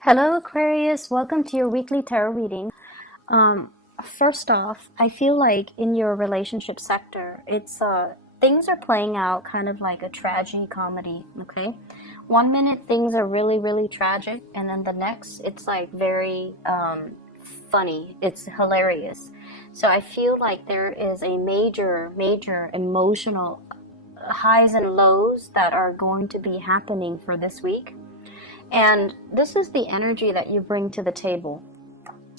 Hello, Aquarius. Welcome to your weekly tarot reading. Um, First off, I feel like in your relationship sector, it's things are playing out kind of like a tragedy comedy. Okay, one minute things are really, really tragic, and then the next it's like very funny. It's hilarious. So I feel like there is a major, major emotional highs and lows that are going to be happening for this week. And this is the energy that you bring to the table.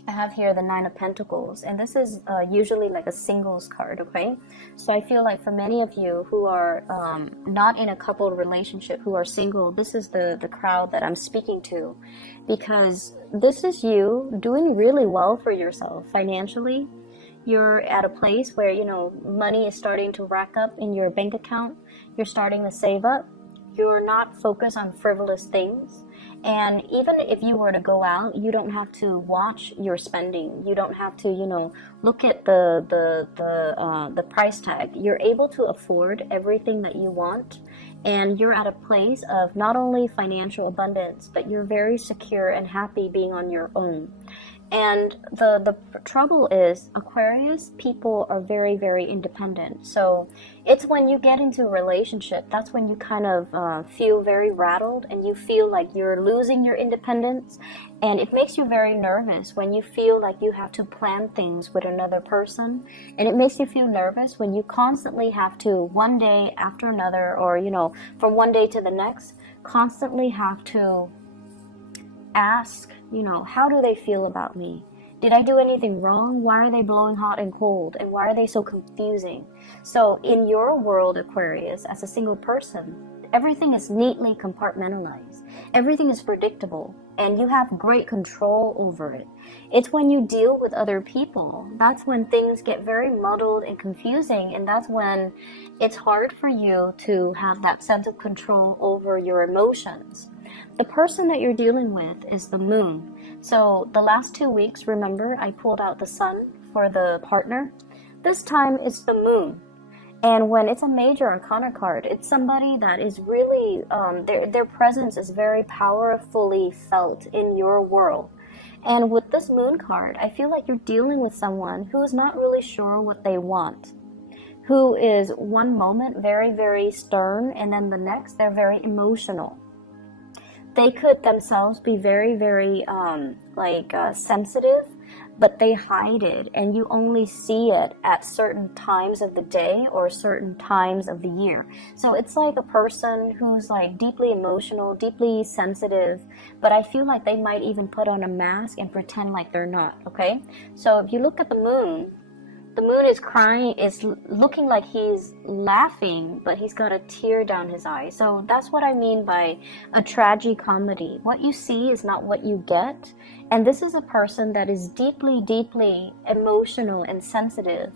I have here the Nine of Pentacles, and this is usually like a singles card, okay? So I feel like for many of you who are not in a coupled relationship, who are single, this is the crowd that I'm speaking to, because this is you doing really well for yourself financially. You're at a place where, money is starting to rack up in your bank account. You're starting to save up. You're not focused on frivolous things. And even if you were to go out, you don't have to watch your spending. You don't have to, look at the price tag. You're able to afford everything that you want, and you're at a place of not only financial abundance, but you're very secure and happy being on your own. And the trouble is, Aquarius people are very, very independent. So it's when you get into a relationship, that's when you kind of feel very rattled, and you feel like you're losing your independence. And it makes you very nervous when you feel like you have to plan things with another person. And it makes you feel nervous when you constantly have to, one day after another, or, from one day to the next, constantly have to ask, how do they feel about me? Did I do anything wrong? Why are they blowing hot and cold? And why are they so confusing? So in your world, Aquarius, as a single person, everything is neatly compartmentalized. Everything is predictable, and you have great control over it. It's when you deal with other people, that's when things get very muddled and confusing, and that's when it's hard for you to have that sense of control over your emotions. The person that you're dealing with is the moon. So the last 2 weeks, remember, I pulled out the sun for the partner. This time it's the moon. And when it's a major arcana card, it's somebody that is really, their presence is very powerfully felt in your world. And with this moon card, I feel like you're dealing with someone who is not really sure what they want, who is one moment very, very stern, and then the next they're very emotional. They could themselves be very, very sensitive, but they hide it, and you only see it at certain times of the day or certain times of the year. So it's like a person who's like deeply emotional, deeply sensitive, but I feel like they might even put on a mask and pretend like they're not, okay? So if you look at the moon is crying, is looking like he's laughing, but he's got a tear down his eye. So that's what I mean by a tragicomedy. What you see is not what you get. And this is a person that is deeply, deeply emotional and sensitive.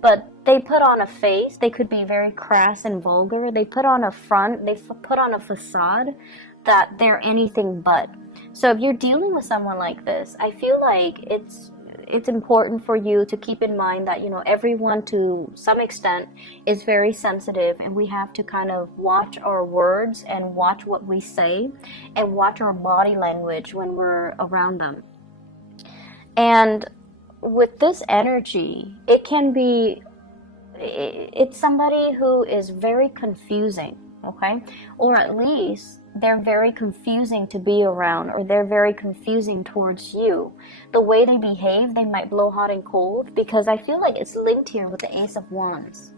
But they put on a face. They could be very crass and vulgar. They put on a front. They put on a facade that they're anything but. So if you're dealing with someone like this, I feel like it's important for you to keep in mind that, everyone to some extent is very sensitive, and we have to kind of watch our words and watch what we say and watch our body language when we're around them. And with this energy, it's somebody who is very confusing, okay? Or at least they're very confusing to be around, or they're very confusing towards you. The way they behave, they might blow hot and cold, because I feel like it's linked here with the Ace of Wands.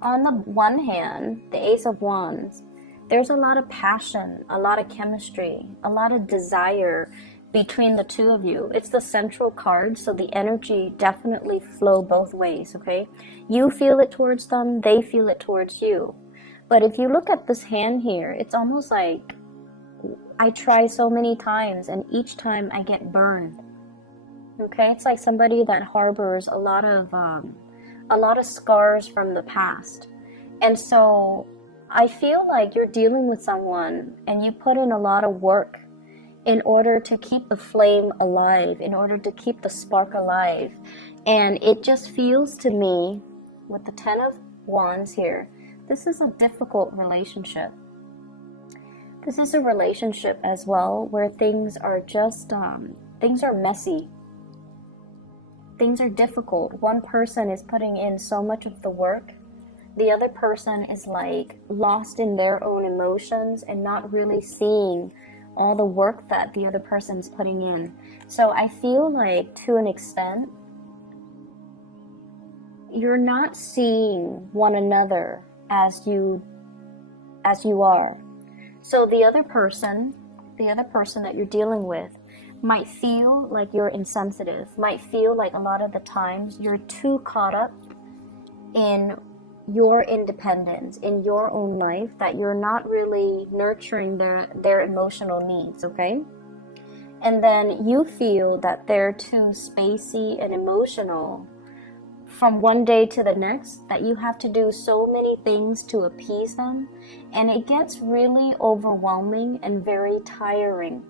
On the one hand, the Ace of Wands, there's a lot of passion, a lot of chemistry, a lot of desire between the two of you. It's the central card, so the energy definitely flow both ways, okay? You feel it towards them, they feel it towards you. But if you look at this hand here, it's almost like I try so many times, and each time I get burned. Okay, it's like somebody that harbors a lot of scars from the past. And so I feel like you're dealing with someone, and you put in a lot of work in order to keep the flame alive, in order to keep the spark alive. And it just feels to me, with the Ten of Wands here, this is a difficult relationship. This is a relationship as well where things are just, things are messy. Things are difficult. One person is putting in so much of the work. The other person is like lost in their own emotions and not really seeing all the work that the other person's putting in. So I feel like to an extent, you're not seeing one another as you are. So the other person that you're dealing with might feel like you're insensitive, might feel like a lot of the times you're too caught up in your independence, in your own life, that you're not really nurturing their emotional needs, okay? And then you feel that they're too spacey and emotional from one day to the next, that you have to do so many things to appease them, and it gets really overwhelming and very tiring.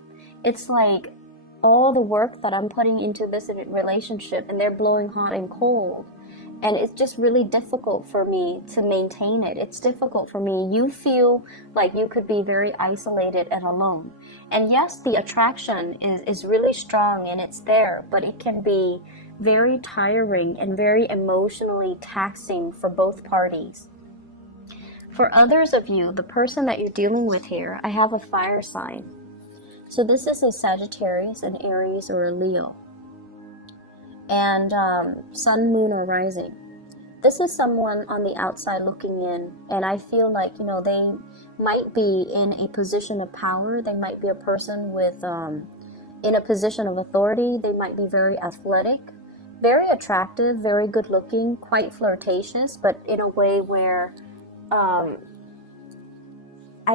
It's like all the work that I'm putting into this relationship and they're blowing hot and cold, and it's just really difficult for me to maintain it. It's difficult for me. You feel like you could be very isolated and alone. And yes, the attraction is really strong and it's there, but it can be very tiring and very emotionally taxing for both parties. For others of you, the person that you're dealing with here, I have a fire sign. So this is a Sagittarius, an Aries, or a Leo. And sun, moon, or rising. This is someone on the outside looking in, and I feel like, they might be in a position of power. They might be a person with in a position of authority. They might be very athletic, very attractive, very good looking, quite flirtatious, but in a way where I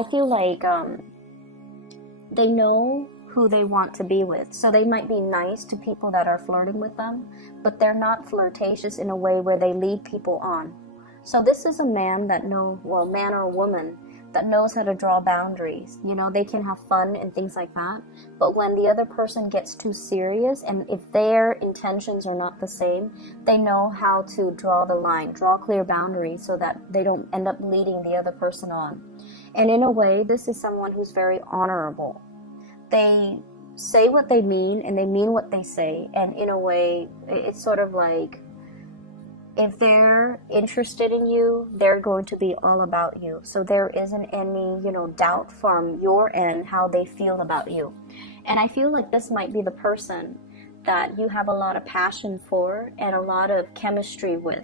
feel like they know who they want to be with. So they might be nice to people that are flirting with them, but they're not flirtatious in a way where they lead people on. So this is a man man or a woman that knows how to draw boundaries. They can have fun and things like that, but when the other person gets too serious, and if their intentions are not the same, they know how to draw the line, draw clear boundaries so that they don't end up leading the other person on. And in a way, this is someone who's very honorable. They say what they mean and they mean what they say, and in a way, it's sort of like, if they're interested in you, they're going to be all about you. So there isn't any, doubt from your end how they feel about you. And I feel like this might be the person that you have a lot of passion for and a lot of chemistry with.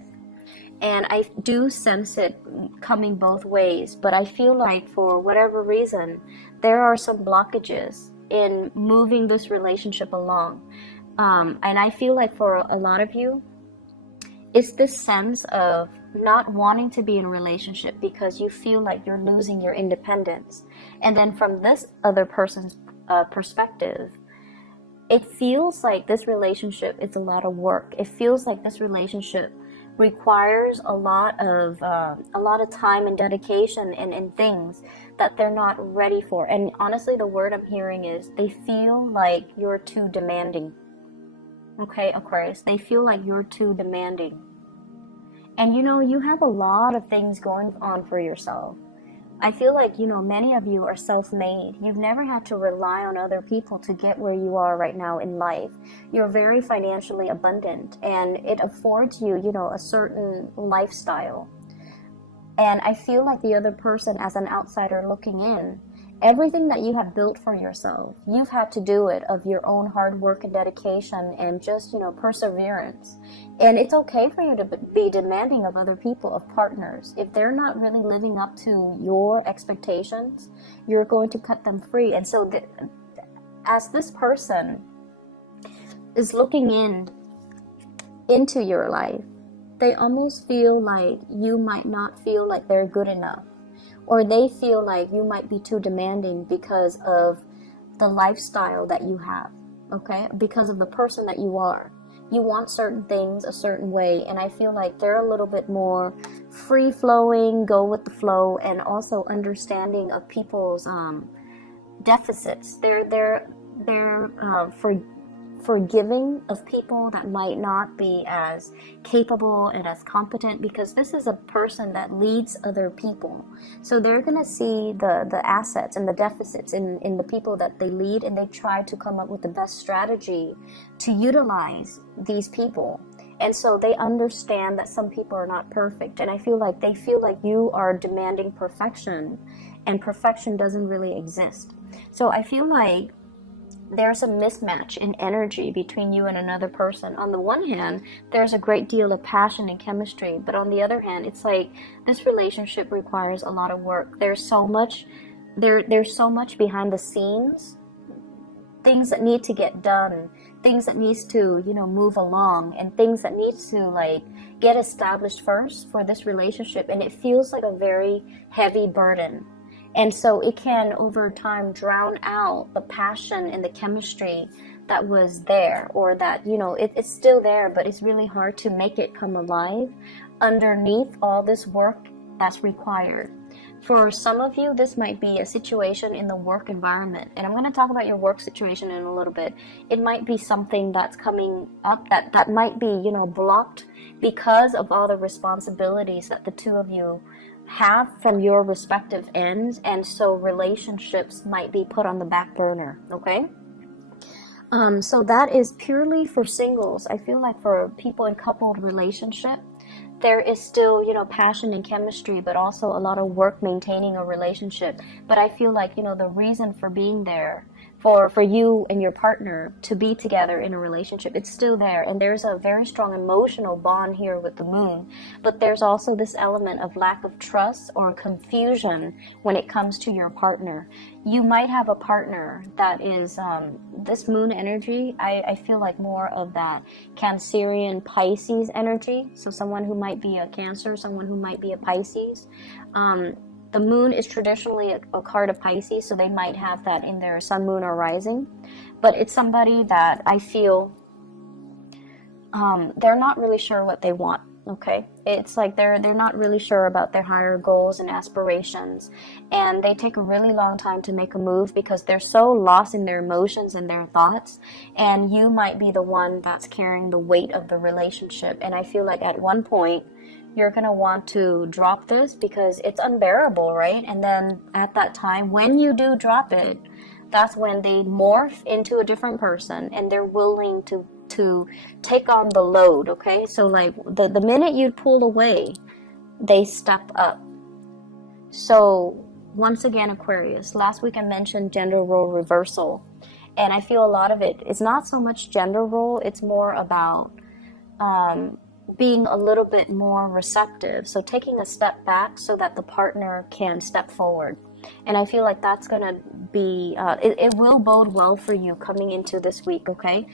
And I do sense it coming both ways, but I feel like for whatever reason, there are some blockages in moving this relationship along. And I feel like for a lot of you, it's this sense of not wanting to be in a relationship because you feel like you're losing your independence. And then from this other person's perspective, it feels like this relationship is a lot of work. It feels like this relationship requires a lot of time and dedication and things that they're not ready for. And honestly, the word I'm hearing is they feel like you're too demanding. Okay, Aquarius, they feel like you're too demanding. And you have a lot of things going on for yourself. I feel like, many of you are self-made. You've never had to rely on other people to get where you are right now in life. You're very financially abundant, and it affords you, a certain lifestyle. And I feel like the other person, as an outsider looking in, everything that you have built for yourself, you've had to do it of your own hard work and dedication and just, perseverance. And it's okay for you to be demanding of other people, of partners. If they're not really living up to your expectations, you're going to cut them free. And so as this person is looking into your life, they almost feel like you might not feel like they're good enough. Or they feel like you might be too demanding because of the lifestyle that you have, okay? Because of the person that you are. You want certain things a certain way, and I feel like they're a little bit more free-flowing, go with the flow, and also understanding of people's deficits. They're forgiving of people that might not be as capable and as competent, because this is a person that leads other people. So they're going to see the assets and the deficits in the people that they lead, and they try to come up with the best strategy to utilize these people. And so they understand that some people are not perfect. And I feel like they feel like you are demanding perfection, and perfection doesn't really exist. So I feel like there's a mismatch in energy between you and another person. On the one hand, there's a great deal of passion and chemistry, but on the other hand, it's like this relationship requires a lot of work. There's so much behind the scenes, things that need to get done, things that needs to, move along, and things that needs to like get established first for this relationship. And it feels like a very heavy burden. And so it can, over time, drown out the passion and the chemistry that was there, or that, it's still there, but it's really hard to make it come alive underneath all this work that's required. For some of you, this might be a situation in the work environment. And I'm going to talk about your work situation in a little bit. It might be something that's coming up that might be, blocked because of all the responsibilities that the two of you have from your respective ends, and so relationships might be put on the back burner. Okay, so that is purely for singles. I feel like for people in coupled relationship, there is still, passion and chemistry, but also a lot of work maintaining a relationship. But I feel like, the reason for being there, for you and your partner to be together in a relationship, it's still there. And there's a very strong emotional bond here with the moon. But there's also this element of lack of trust or confusion when it comes to your partner. You might have a partner that is, this moon energy, I feel like more of that Cancerian Pisces energy. So someone who might be a Cancer, someone who might be a Pisces. The moon is traditionally a card of Pisces, so they might have that in their sun, moon, or rising. But it's somebody that I feel they're not really sure what they want. Okay, it's like they're not really sure about their higher goals and aspirations, and they take a really long time to make a move because they're so lost in their emotions and their thoughts. And you might be the one that's carrying the weight of the relationship. And I feel like at one point you're going to want to drop this because it's unbearable, right? And then at that time, when you do drop it, that's when they morph into a different person, and they're willing to take on the load. Okay, so like the minute you pull away, they step up. So once again, Aquarius, last week I mentioned gender role reversal, and I feel a lot of it is not so much gender role, it's more about being a little bit more receptive. So taking a step back so that the partner can step forward. And I feel like that's going to be, it will bode well for you coming into this week, okay?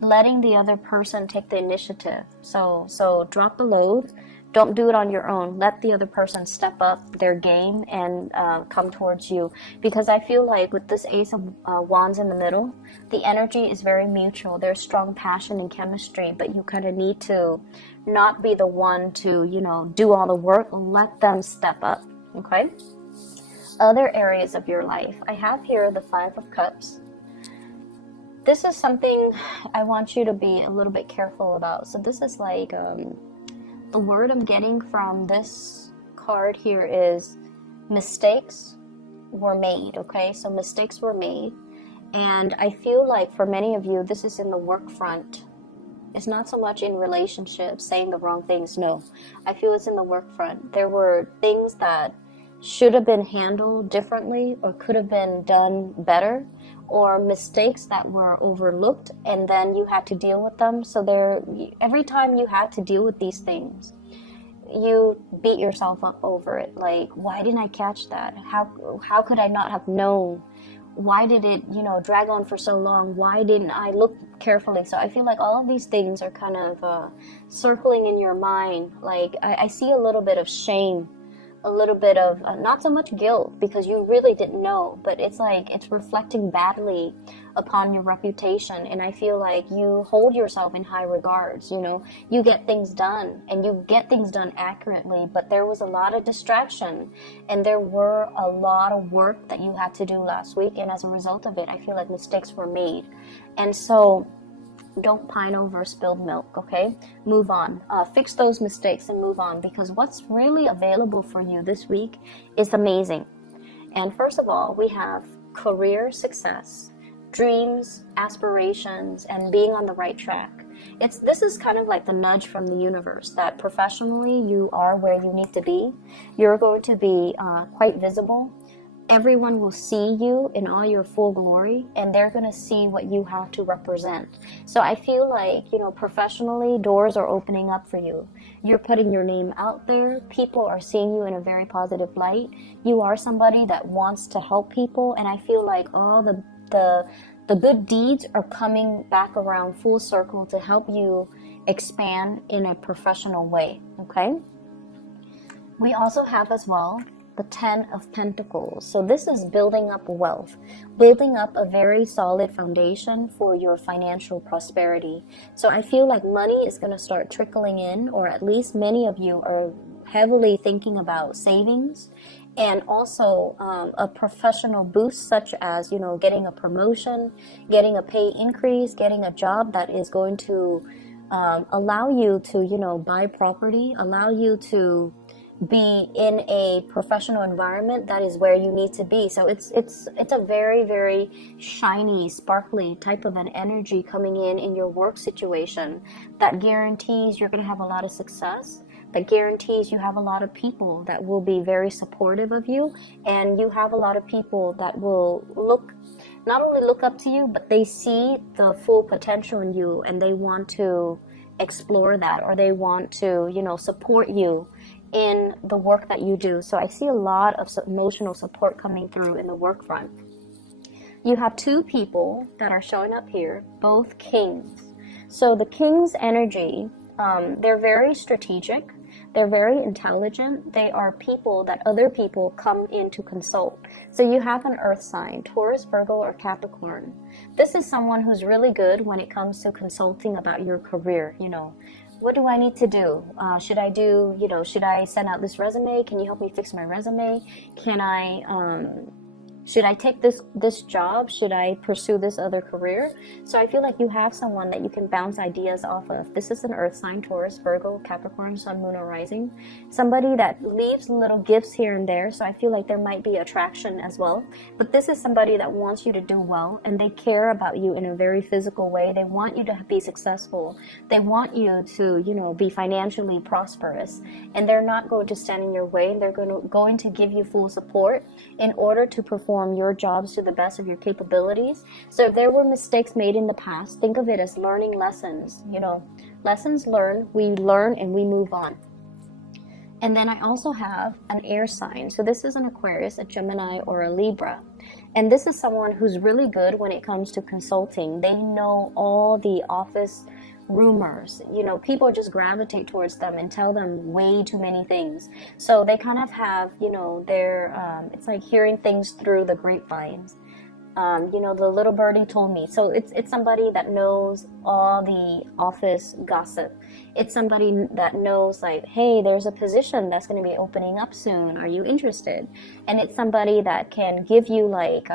Letting the other person take the initiative. So drop the load. Don't do it on your own. Let the other person step up their game and come towards you. Because I feel like with this Ace of Wands in the middle, the energy is very mutual. There's strong passion and chemistry, but you kind of need to not be the one to, do all the work. Let them step up, okay? Other areas of your life. I have here the Five of Cups. This is something I want you to be a little bit careful about. So this is like, the word I'm getting from this card here is mistakes were made, okay? So mistakes were made. And I feel like for many of you, this is in the work front. It's not so much in relationships, saying the wrong things, no. I feel it's in the work front. There were things that should have been handled differently or could have been done better, or mistakes that were overlooked and then you had to deal with them. So every time you had to deal with these things, you beat yourself up over it. Like, why didn't I catch that? How could I not have known? Why did it, drag on for so long? Why didn't I look carefully? So I feel like all of these things are kind of circling in your mind. Like, I see a little bit of shame, a little bit of not so much guilt because you really didn't know, but it's like it's reflecting badly upon your reputation. And I feel like you hold yourself in high regards. You get things done and you get things done accurately, but there was a lot of distraction and there were a lot of work that you had to do last week, and as a result of it, I feel like mistakes were made. And so don't pine over spilled milk, okay? Move on. Fix those mistakes and move on, because what's really available for you this week is amazing. And first of all, we have career success, dreams, aspirations, and being on the right track. This is kind of like the nudge from the universe that professionally you are where you need to be. You're going to be quite visible. Everyone will see you in all your full glory, and they're going to see what you have to represent. So I feel like, professionally, doors are opening up for you. You're putting your name out there. People are seeing you in a very positive light. You are somebody that wants to help people, and I feel like all the good deeds are coming back around full circle to help you expand in a professional way, okay? We also have as well the 10 of Pentacles. So this is building up wealth, building up a very solid foundation for your financial prosperity. So I feel like money is going to start trickling in, or at least many of you are heavily thinking about savings, and also a professional boost, such as, getting a promotion, getting a pay increase, getting a job that is going to allow you to, buy property, allow you to be in a professional environment that is where you need to be. So it's a very, very shiny, sparkly type of an energy coming in your work situation that guarantees you're going to have a lot of success, that guarantees you have a lot of people that will be very supportive of you, and you have a lot of people that will not only look up to you, but they see the full potential in you, and they want to explore that, or they want to, support you in the work that you do. So I see a lot of emotional support coming through in the work front. You have two people that are showing up here, both kings. So the king's energy, they're very strategic. They're very intelligent. They are people that other people come in to consult. So you have an earth sign, Taurus, Virgo, or Capricorn. This is someone who's really good when it comes to consulting about your career. What do I need to do? Should I send out this resume? Can you help me fix my resume? Should I take this job? Should I pursue this other career? So I feel like you have someone that you can bounce ideas off of. This is an earth sign, Taurus, Virgo, Capricorn, Sun, Moon, or Rising. Somebody that leaves little gifts here and there. So I feel like there might be attraction as well. But this is somebody that wants you to do well, and they care about you in a very physical way. They want you to be successful. They want you to, be financially prosperous. And they're not going to stand in your way. They're going to give you full support in order to perform your jobs to the best of your capabilities. So if there were mistakes made in the past, think of it as learning lessons. Lessons learned, we learn and we move on. And then I also have an air sign. So this is an Aquarius, a Gemini, or a Libra. And this is someone who's really good when it comes to consulting. They know all the office rumors. People just gravitate towards them and tell them way too many things. So they kind of have, their, it's like hearing things through the grapevines. The little birdie told me. So it's somebody that knows all the office gossip. It's somebody that knows, like, hey, there's a position that's going to be opening up soon. Are you interested? And it's somebody that can give you like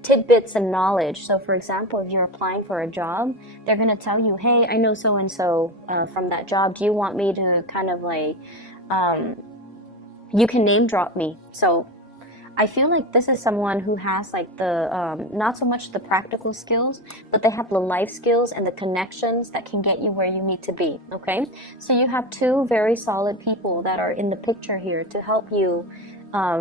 tidbits and knowledge. So for example, if you're applying for a job, they're going to tell you, hey, I know so-and-so from that job. Do you want me to kind of like, you can name drop me. So I feel like this is someone who has like the, not so much the practical skills, but they have the life skills and the connections that can get you where you need to be, okay? So you have two very solid people that are in the picture here to help you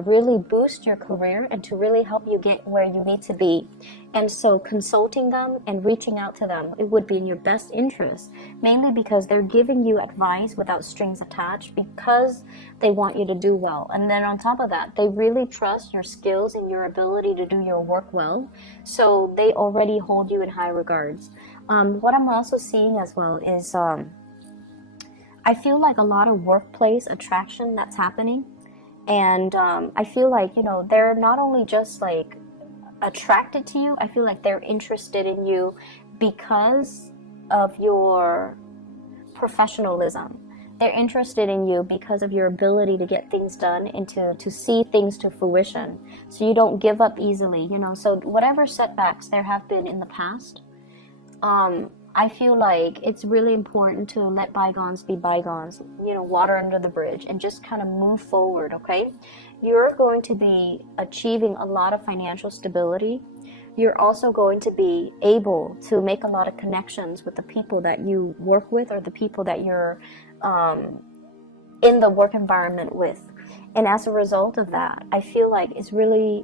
really boost your career and to really help you get where you need to be. And so consulting them and reaching out to them, it would be in your best interest, mainly because they're giving you advice without strings attached, because they want you to do well. And then on top of that, they really trust your skills and your ability to do your work well. So they already hold you in high regards. What I'm also seeing as well is I feel like a lot of workplace attraction that's happening. And I feel like, they're not only just like attracted to you, I feel like they're interested in you because of your professionalism. They're interested in you because of your ability to get things done and to see things to fruition. So you don't give up easily, So whatever setbacks there have been in the past, I feel like it's really important to let bygones be bygones, you know, water under the bridge, and just kind of move forward, okay? You're going to be achieving a lot of financial stability. You're also going to be able to make a lot of connections with the people that you work with, or the people that you're in the work environment with. And as a result of that, I feel like it's really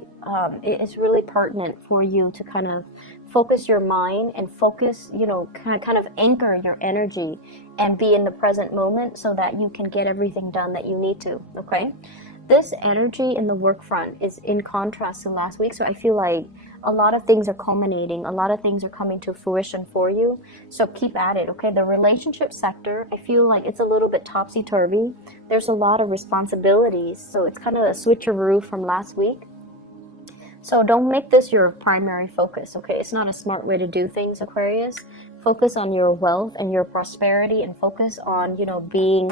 pertinent for you to kind of focus your mind and focus, you know, kind of anchor your energy and be in the present moment so that you can get everything done that you need to, okay? This energy in the work front is in contrast to last week, so I feel like a lot of things are culminating, a lot of things are coming to fruition for you, so keep at it, okay? The relationship sector, I feel like it's a little bit topsy-turvy. There's a lot of responsibilities, so it's kind of a switcheroo from last week. So don't make this your primary focus, okay? It's not a smart way to do things, Aquarius. Focus on your wealth and your prosperity, and focus on, you know, being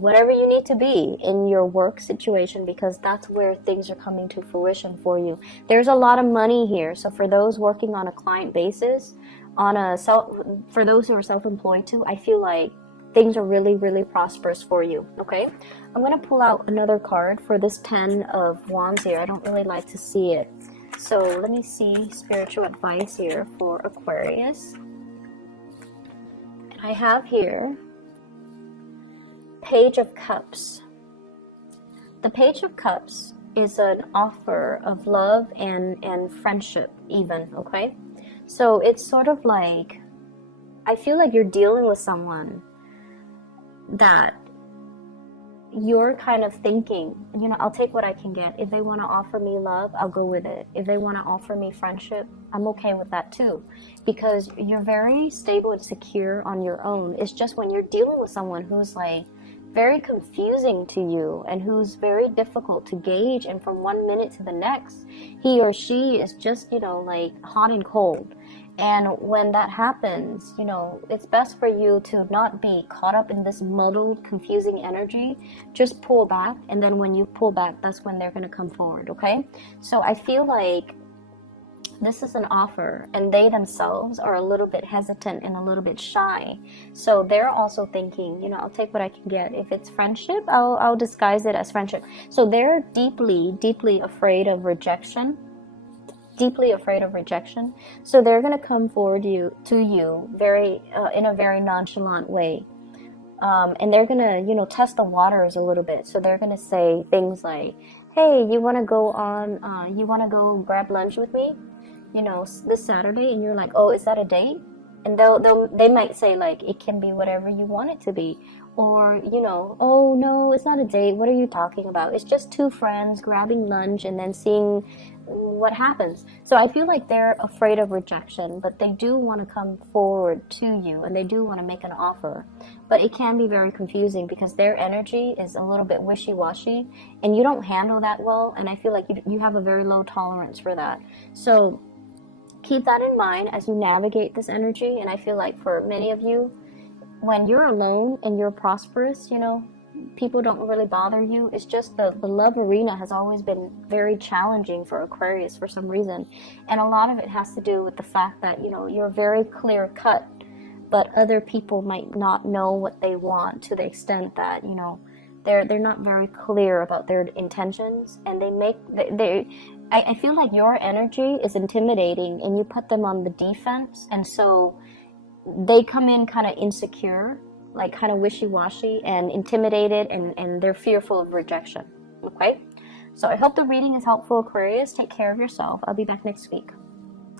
whatever you need to be in your work situation, because that's where things are coming to fruition for you. There's a lot of money here, so for those working on a client basis, for those who are self-employed too, I feel like things are really, really prosperous for you, okay? I'm going to pull out another card for this 10 of Wands here. I don't really like to see it. So let me see spiritual advice here for Aquarius. I have here Page of Cups. The Page of Cups is an offer of love and friendship even, okay? So it's sort of like, I feel like you're dealing with someone that you're kind of thinking, you know, I'll take what I can get. If they want to offer me love, I'll go with it. If they want to offer me friendship, I'm okay with that too, because you're very stable and secure on your own. It's just when you're dealing with someone who's like very confusing to you and who's very difficult to gauge, and from one minute to the next, he or she is just, you know, like hot and cold. And when that happens, you know, it's best for you to not be caught up in this muddled, confusing energy. Just pull back, and then when you pull back, that's when they're going to come forward, okay? So I feel like this is an offer, and they themselves are a little bit hesitant and a little bit shy. So they're also thinking, you know, I'll take what I can get. If it's friendship, I'll disguise it as friendship. So they're deeply, deeply afraid of rejection. Deeply afraid of rejection. So they're going to come forward to you very in a very nonchalant way. And they're going to, you know, test the waters a little bit. So they're going to say things like, hey, you want to go grab lunch with me, you know, this Saturday? And you're like, oh, is that a date? And they might say, like, it can be whatever you want it to be. Or, you know, oh, no, it's not a date. What are you talking about? It's just two friends grabbing lunch and then seeing what happens. So I feel like they're afraid of rejection, but they do want to come forward to you, and they do want to make an offer. But it can be very confusing because their energy is a little bit wishy-washy, and you don't handle that well, and I feel like you have a very low tolerance for that. So keep that in mind as you navigate this energy. And I feel like for many of you, when you're alone and you're prosperous, you know, people don't really bother you. It's just the love arena has always been very challenging for Aquarius for some reason. And a lot of it has to do with the fact that, you know, you're very clear cut, but other people might not know what they want to the extent that, you know, they're not very clear about their intentions, and I feel like your energy is intimidating and you put them on the defense, and so they come in kind of insecure, like kind of wishy-washy and intimidated, and they're fearful of rejection, okay? So I hope the reading is helpful, Aquarius. Take care of yourself. I'll be back next week.